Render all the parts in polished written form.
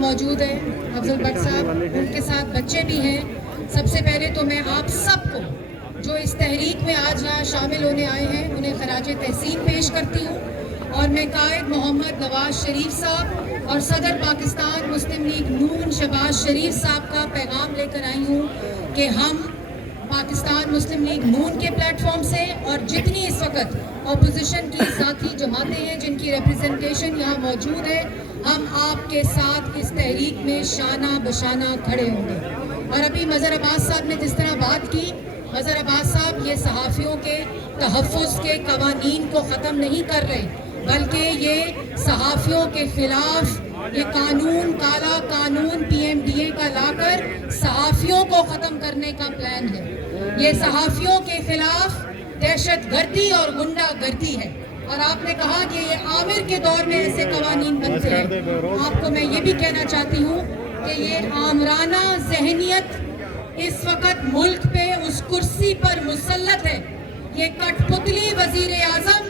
موجود ہیں افضل بٹ صاحب، ان کے ساتھ بچے بھی ہیں. سب سے پہلے تو میں آپ سب کو جو اس تحریک میں آج یہاں شامل ہونے آئے ہیں انہیں خراج تحسین پیش کرتی ہوں. اور میں قائد محمد نواز شریف صاحب اور صدر پاکستان مسلم لیگ نون شہباز شریف صاحب کا پیغام لے کر آئی ہوں کہ ہم پاکستان مسلم لیگ نون کے پلیٹ فارم سے اور جتنی اس وقت اپوزیشن کی ساتھی جماعتیں ہیں جن کی ریپرزنٹیشن یہاں موجود ہے، ہم آپ کے ساتھ اس تحریک میں شانہ بشانہ کھڑے ہوں گے. اور ابھی مظہر عباس صاحب نے جس طرح بات کی، مظہر عباس صاحب یہ صحافیوں کے تحفظ کے قوانین کو ختم نہیں کر رہے، بلکہ یہ صحافیوں کے خلاف یہ قانون، کالا قانون پی ایم ڈی اے کا لا کر صحافیوں کو ختم کرنے کا پلان ہے. یہ صحافیوں کے خلاف دہشت گردی اور غنڈہ گردی ہے. اور آپ نے کہا کہ یہ عامر کے دور میں ایسے قوانین بنتے ہیں. آپ کو میں یہ بھی کہنا چاہتی ہوں کہ یہ آمرانہ ذہنیت اس وقت ملک پہ اس کرسی پر مسلط ہے. یہ کٹ پتلی وزیر اعظم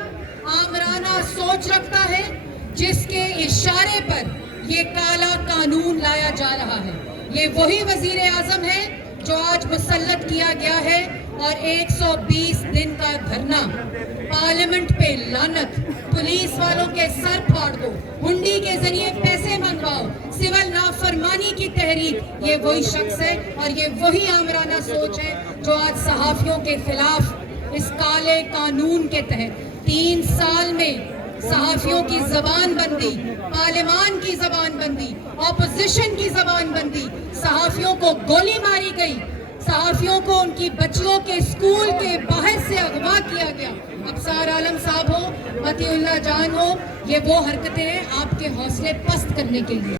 آمرانہ سوچ رکھتا ہے جس کے اشارے پر یہ کالا قانون لایا جا رہا ہے. یہ وہی وزیر اعظم ہے جو آج مسلط کیا گیا ہے. اور 120 دن کا دھرنا، پارلیمنٹ پہ لعنت، پولیس والوں کے سر پھاڑ دو، ہنڈی کے ذریعے پیسے منگواؤ، سول نافرمانی کی تحریک، یہ وہی شخص ہے اور یہ وہی آمرانہ سوچ ہے جو آج صحافیوں کے خلاف اس کالے قانون کے تحت 3 سال میں صحافیوں کی زبان بندی، پارلیمان کی زبان بندی، اپوزیشن کی زبان بندی، صحافیوں کو گولی ماری گئی، صحافیوں کو ان کی بچیوں کے اسکول کے باہر سے اغوا کیا گیا. ابصار عالم صاحب ہو، متی اللہ جان ہو، یہ وہ حرکتیں ہیں آپ کے حوصلے پست کرنے کے لیے.